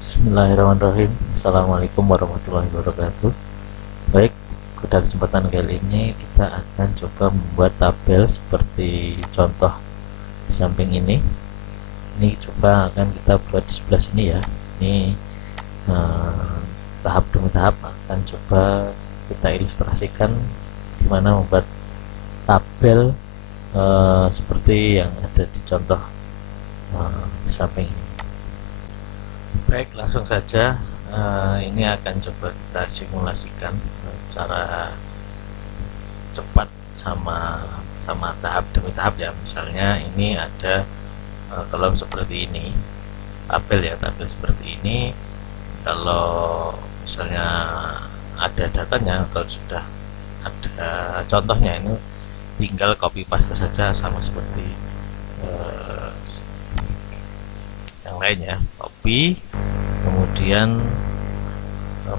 Bismillahirrahmanirrahim. Assalamualaikum warahmatullahi wabarakatuh. Baik, pada kesempatan kali ini kita akan coba membuat tabel seperti contoh di samping ini. Ini coba akan kita buat di sebelah sini ya. Ini tahap demi tahap akan coba kita ilustrasikan gimana membuat tabel seperti yang ada di contoh di samping ini. Baik, langsung saja. Ini akan coba kita simulasikan cara cepat sama tahap demi tahap ya. Misalnya ini ada kolom seperti ini, tabel seperti ini. Kalau misalnya ada datanya atau sudah ada contohnya, ini tinggal copy paste saja sama seperti yang lain ya. Copy, kemudian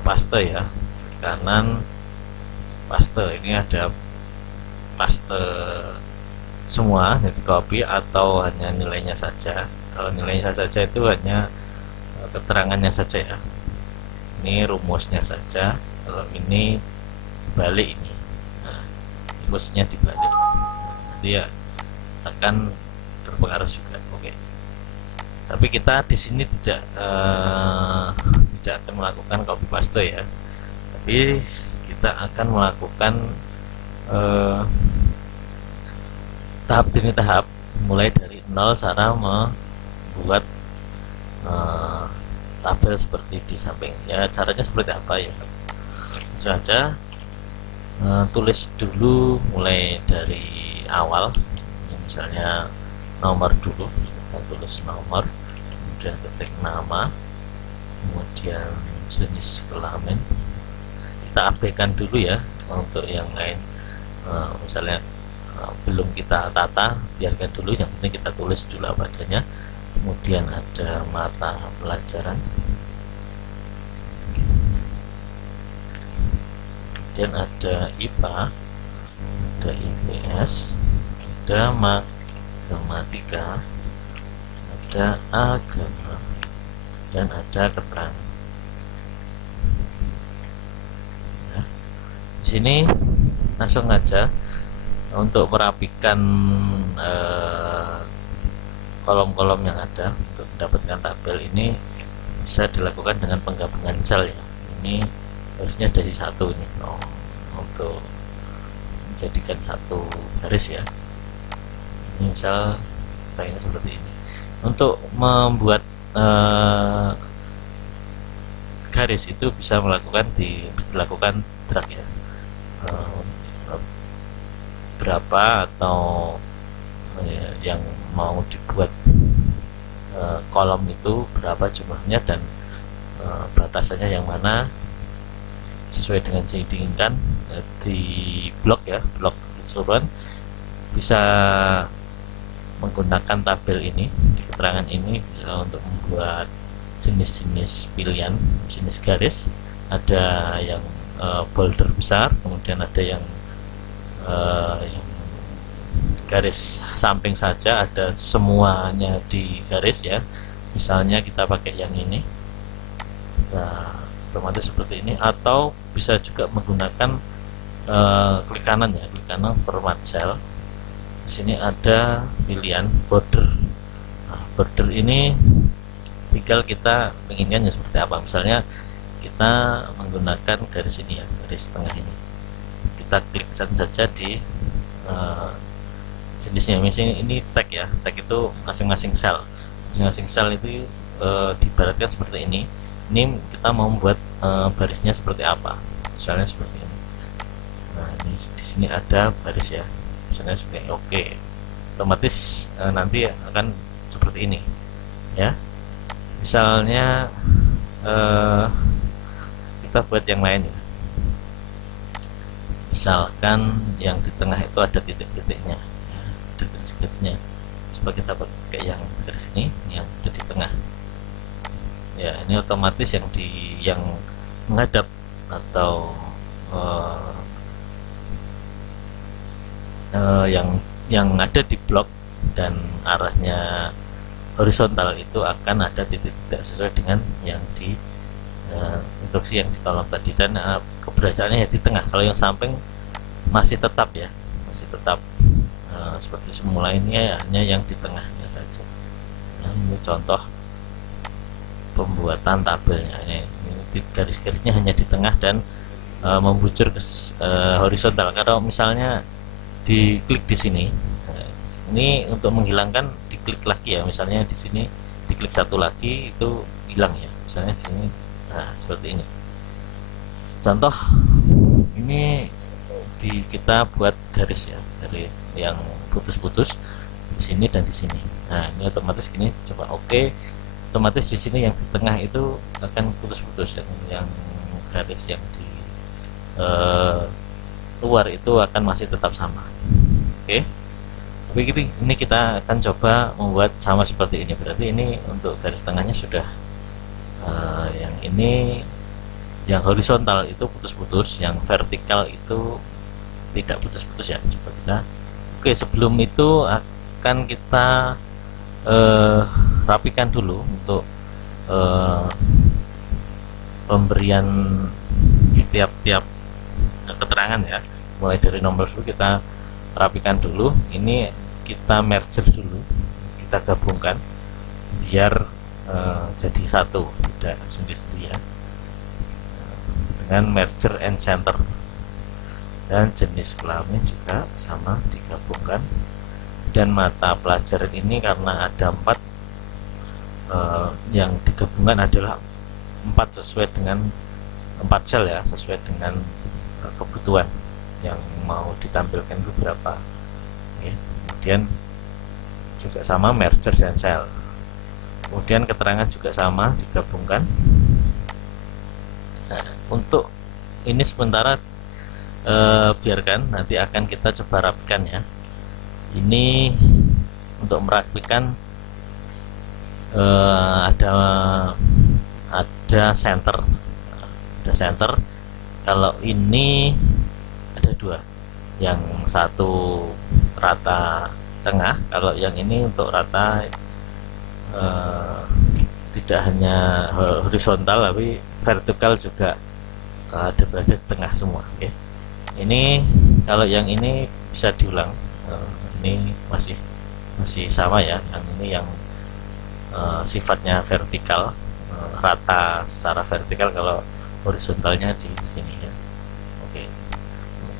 paste ya, kanan paste. Ini ada paste semua, jadi copy atau hanya nilainya saja. Kalau nilainya saja itu hanya keterangannya saja ya, ini rumusnya saja. Kalau ini dibalik, ini rumusnya dibalik, dia akan berpengaruh juga. Oke, tapi kita di sini tidak akan melakukan copy paste ya, tapi kita akan melakukan tahap demi tahap, mulai dari nol cara membuat tabel seperti di samping ya. Caranya seperti apa ya, langsung saja tulis dulu mulai dari awal. Misalnya nomor dulu, kita tulis nomor, kemudian ketik nama, kemudian jenis kelamin. Kita abaikan dulu ya untuk yang lain. Misalnya belum kita tata, biarkan dulu, yang penting kita tulis dulu apa adanya. Kemudian ada mata pelajaran, kemudian ada IPA, ada IPS, ada matematika, ada agama, dan ada keterangan. Nah, di sini langsung aja untuk merapikan kolom-kolom yang ada untuk mendapatkan tabel ini bisa dilakukan dengan penggabungan sel ya. Ini harusnya dari satu ini untuk menjadikan satu garis ya. Ini misal kayaknya seperti ini. Untuk membuat garis itu bisa dilakukan drag ya, berapa atau yang mau dibuat kolom itu berapa jumlahnya, dan batasannya yang mana sesuai dengan yang diinginkan. Di blok ya, blok keseluruhan bisa menggunakan tabel ini, di keterangan ini bisa untuk membuat jenis-jenis pilihan, jenis garis. Ada yang boulder besar, kemudian ada yang garis samping saja, ada semuanya di garis ya. Misalnya kita pakai yang ini, nah otomatis seperti ini. Atau bisa juga menggunakan klik kanan ya, klik kanan format cell. Di sini ada pilihan border. Nah, border ini tinggal kita menginginkannya seperti apa. Misalnya kita menggunakan garis ini ya, garis tengah ini. Kita klik saja di jenisnya. Misalnya ini tag ya, tag itu masing-masing sel, itu diibaratkan seperti ini. Ini kita mau membuat barisnya seperti apa, misalnya seperti ini. Nah, ini di sini ada baris ya, misalnya seperti ini. Oke, otomatis nanti akan seperti ini ya. Misalnya kita buat yang lain ya, misalkan yang di tengah itu ada titik-titiknya, ada garis-garisnya. Coba kita pakai yang garis ini yang ada di tengah ya. Ini otomatis yang menghadap atau yang ada di blok dan arahnya horizontal itu akan ada titik-titik sesuai dengan yang di instruksi yang di kolom tadi, dan keberadaannya ya di tengah. Kalau yang samping masih tetap ya, masih tetap seperti semula, ini hanya yang di tengahnya saja. Nah, ini contoh pembuatan tabelnya. Ini garis-garisnya hanya di tengah dan membujur ke horizontal. Kalau misalnya diklik di sini, ini untuk menghilangkan diklik lagi ya, misalnya di sini diklik satu lagi itu hilang ya, misalnya di sini. Nah, seperti ini contoh. Ini kita buat garis ya, dari yang putus-putus di sini dan di sini. Nah, ini otomatis gini, coba oke, otomatis di sini yang di tengah itu akan putus-putus, dan yang garis yang di luar itu akan masih tetap sama. Oke. Tapi ini kita akan coba membuat sama seperti ini. Berarti ini untuk garis tengahnya sudah yang ini, yang horizontal itu putus-putus, yang vertikal itu tidak putus-putus ya. Coba kita. Oke, sebelum itu akan kita rapikan dulu untuk pemberian tiap-tiap keterangan ya. Mulai dari nomor dulu kita rapikan dulu. Ini kita merger dulu, kita gabungkan biar jadi satu, tidak sendiri-sendiri ya, dengan merger and center. Dan jenis kelamin juga sama digabungkan, dan mata pelajaran ini karena ada 4, yang digabungkan adalah 4 sesuai dengan 4 sel ya, sesuai dengan kebutuhan yang mau ditampilkan beberapa. Oke. Kemudian juga sama merger dan sel, kemudian keterangan juga sama digabungkan. Nah, untuk ini sementara biarkan, nanti akan kita coba rapikan ya. Ini untuk merapikan ada center, kalau ini ada 2, yang satu rata tengah, kalau yang ini untuk rata tidak hanya horizontal tapi vertikal juga ada berada di tengah semua. Oke. Ini kalau yang ini bisa diulang, ini masih sama ya, yang ini yang sifatnya vertikal, rata secara vertikal, kalau horizontalnya di sini ya. Oke.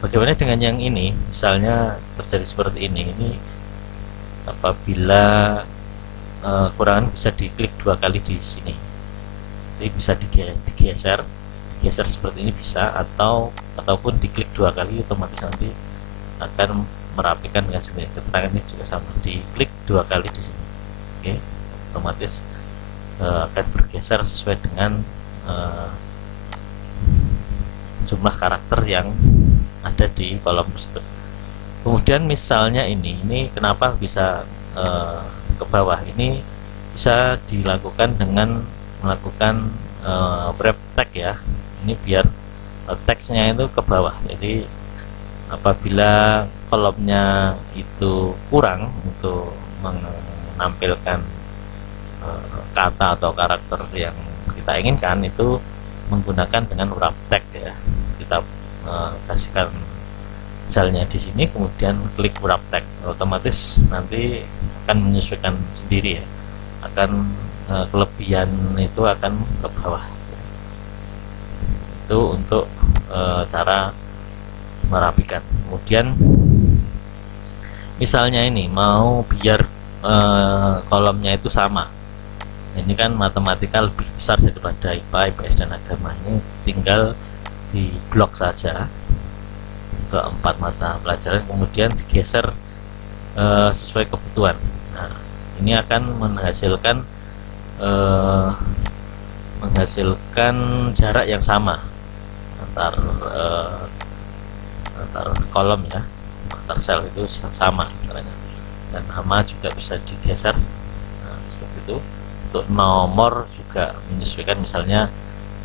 Bagaimana dengan yang ini? Misalnya terjadi seperti ini apabila kurangan bisa diklik 2 kali di sini, jadi bisa digeser seperti ini bisa, ataupun diklik 2 kali otomatis nanti akan merapikan dengan sendiri. Keterangan ini juga sama, diklik 2 kali di sini. Oke, otomatis akan bergeser sesuai dengan jumlah karakter yang ada di kolom tersebut. Kemudian misalnya ini kenapa bisa ke bawah? Ini bisa dilakukan dengan melakukan wrap tag ya. Ini biar teksnya itu ke bawah. Jadi apabila kolomnya itu kurang untuk menampilkan kata atau karakter yang kita inginkan, itu menggunakan dengan wrap tag ya. Kita kasihkan selnya di sini, kemudian klik wrap tag, otomatis nanti akan menyesuaikan sendiri ya, akan kelebihan itu akan ke bawah. Itu untuk cara merapikan. Kemudian misalnya ini mau biar kolomnya itu sama, ini kan matematika lebih besar daripada IPA, IPS dan agama, ini tinggal di blok saja ke 4 mata pelajaran, kemudian digeser sesuai kebutuhan. Nah, ini akan menghasilkan jarak yang sama antar kolom ya, antar sel itu sama caranya, dan nama juga bisa digeser. Nah, seperti itu. Untuk nomor juga menyesuaikan, misalnya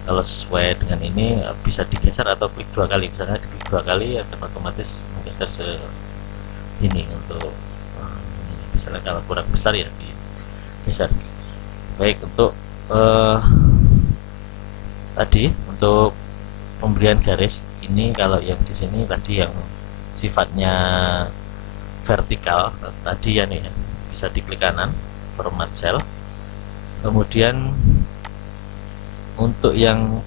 kalau sesuai dengan ini bisa digeser atau klik 2 kali, misalnya diklik 2 kali akan otomatis menggeser ini untuk misalnya kalau kurang besar ya geser. Baik, untuk tadi untuk pemberian garis ini, kalau yang di sini tadi yang sifatnya vertikal tadi ya nih ya, bisa diklik kanan format cell. Kemudian untuk yang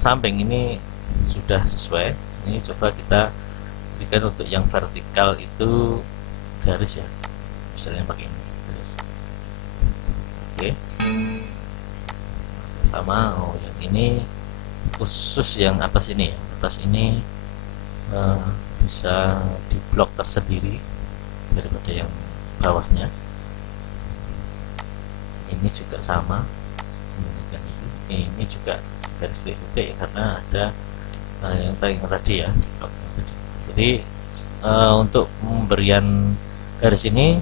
samping ini sudah sesuai. Ini coba kita berikan untuk yang vertikal itu garis ya, misalnya pakai ini garis. Oke, sama. Oh, yang ini khusus yang atas ini ya, atas ini bisa di blok tersendiri daripada yang bawahnya. Ini juga sama, ini juga garis titik karena ada yang tadi ya di blok tadi. Jadi untuk pemberian garis ini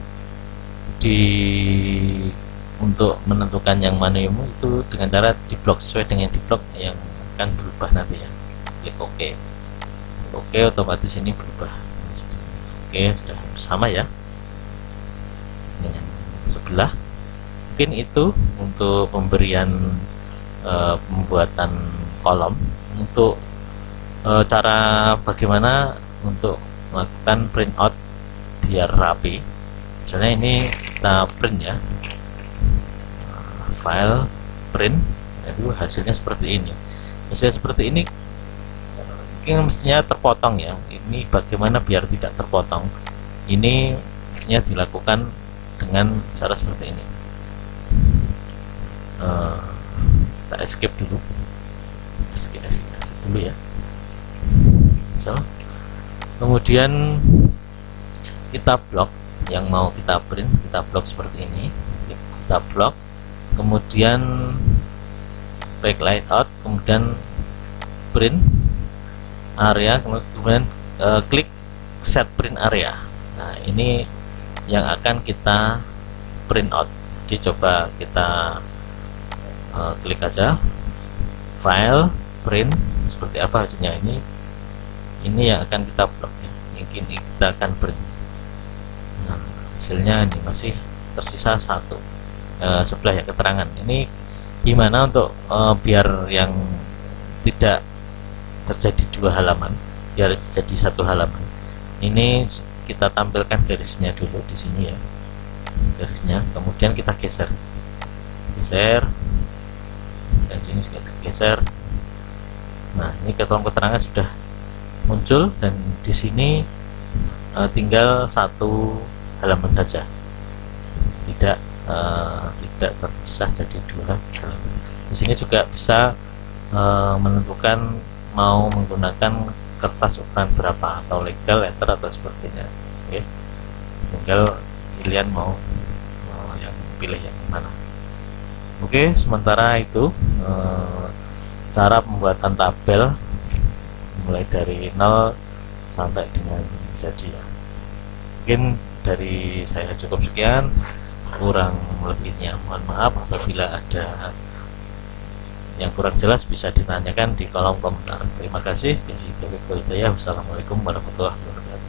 untuk menentukan yang mana itu dengan cara di blok sesuai dengan di blok yang akan berubah nanti ya. Klik OK. Oke, otomatis ini berubah. Oke, sudah sama ya dengan sebelah. Mungkin itu untuk pemberian pembuatan kolom. Untuk cara bagaimana untuk melakukan print out biar rapi, misalnya ini kita print ya, file print, itu hasilnya seperti ini. Hasilnya seperti ini mestinya terpotong ya. Ini bagaimana biar tidak terpotong, ini mestinya dilakukan dengan cara seperti ini. Kita escape dulu, escape dulu ya. So, kemudian kita blok yang mau kita print, kita blok seperti ini, kita blok, kemudian backlight out, kemudian print area, kemudian klik set print area. Nah, ini yang akan kita print out. Jadi coba kita klik aja file print, seperti apa hasilnya. Ini yang akan kita blok ya, mungkin kita akan print. Nah, hasilnya ini masih tersisa satu sebelah ya, keterangan. Ini gimana untuk biar yang tidak terjadi dua halaman, biar jadi satu halaman. Ini kita tampilkan garisnya dulu di sini ya, garisnya, kemudian kita geser, dan sini juga geser. Nah, ini kolom keterangan sudah muncul, dan di sini tinggal satu halaman saja, tidak terpisah jadi dua halaman. Di sini juga bisa menentukan mau menggunakan kertas ukuran berapa, atau legal letter atau sepertinya. Oke, tinggal pilihan mau yang pilih yang mana. Oke, sementara itu cara pembuatan tabel mulai dari 0 sampai dengan jadi ya. Mungkin dari saya cukup sekian, kurang lebihnya mohon maaf. Apabila ada yang kurang jelas bisa ditanyakan di kolom komentar. Terima kasih. Wassalamualaikum warahmatullahi wabarakatuh.